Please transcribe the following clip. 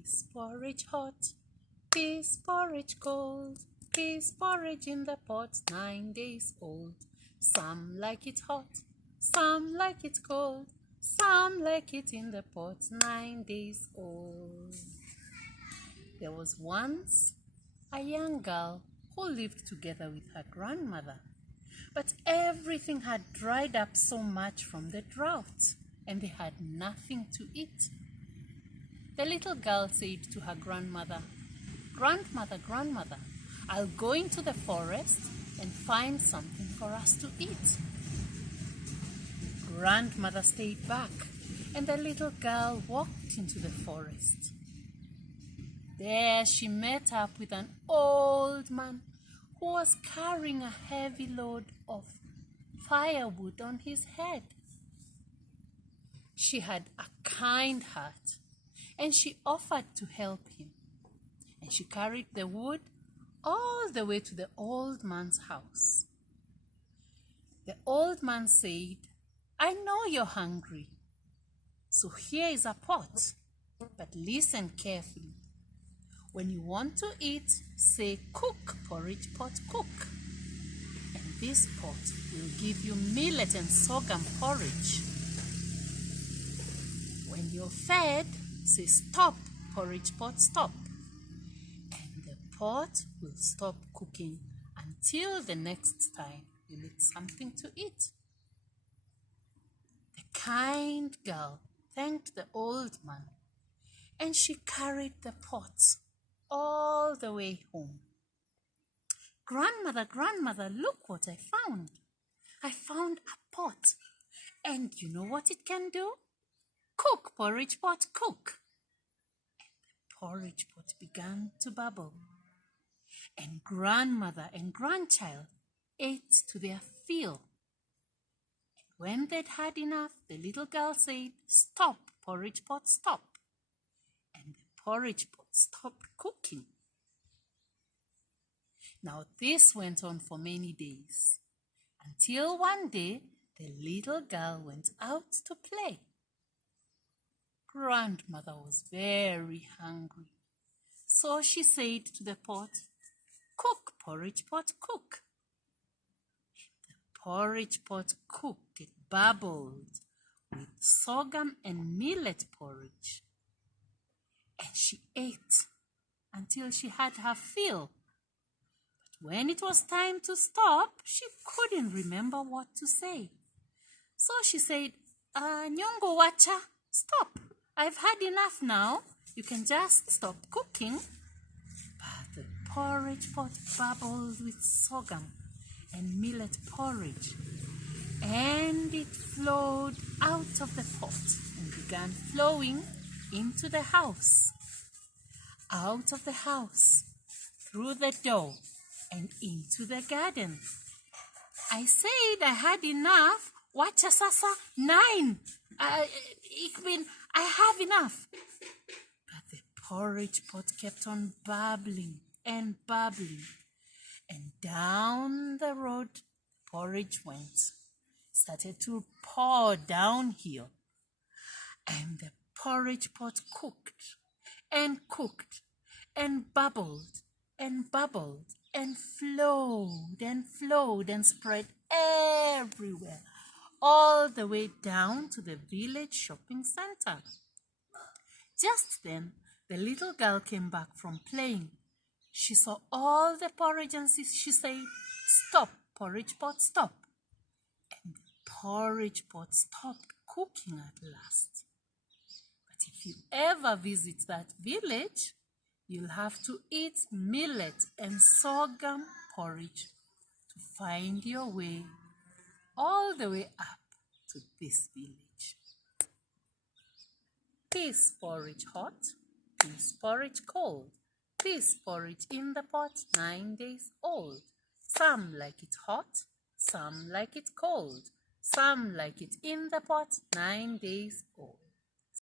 Peas porridge hot, peas porridge cold, peas porridge in the pot 9 days old. Some like it hot, some like it cold, some like it in the pot 9 days old. There was once a young girl who lived together with her grandmother. But everything had dried up so much from the drought, and they had nothing to eat. The little girl said to her grandmother, "Grandmother, grandmother, I'll go into the forest and find something for us to eat." Grandmother stayed back, and the little girl walked into the forest. There she met up with an old man who was carrying a heavy load of firewood on his head. She had a kind heart, and she offered to help him. And she carried the wood all the way to the old man's house. The old man said, "I know you're hungry, so here is a pot, but listen carefully. When you want to eat, say, 'Cook, porridge pot, cook.' And this pot will give you millet and sorghum porridge. When you're fed, say, 'Stop, porridge pot, stop.' And the pot will stop cooking until the next time you need something to eat." The kind girl thanked the old man, and she carried the pot all the way home. "Grandmother, grandmother, look what I found. I found a pot, and you know what it can do? Cook, porridge pot, cook." And the porridge pot began to bubble, and grandmother and grandchild ate to their fill. And when they'd had enough, the little girl said, "Stop, porridge pot, stop." And the porridge pot stopped cooking. Now this went on for many days, until one day the little girl went out to play. Grandmother was very hungry, so she said to the pot, "Cook, porridge pot, cook." And the porridge pot cooked. It bubbled with sorghum and millet porridge. And she ate until she had her fill. But when it was time to stop, she couldn't remember what to say. So she said, "Nyongo wacha, stop. I've had enough now. You can just stop cooking." But the porridge pot bubbled with sorghum and millet porridge, and it flowed out of the pot and began flowing into the house, out of the house, through the door, and into the garden. "I said I had enough. Wacha sasa 9. I have enough." But the porridge pot kept on bubbling and bubbling, and down the road porridge went. Started to pour downhill, and the porridge pot cooked and cooked and bubbled and bubbled and flowed and spread everywhere, all the way down to the village shopping center. Just then, the little girl came back from playing. She saw all the porridge and she said, "Stop, porridge pot, stop." And the porridge pot stopped cooking at last. But if you ever visit that village, you'll have to eat millet and sorghum porridge to find your way all the way up to this village. Peas porridge hot, peas porridge cold, peas porridge in the pot 9 days old. Some like it hot, some like it cold, some like it in the pot 9 days old.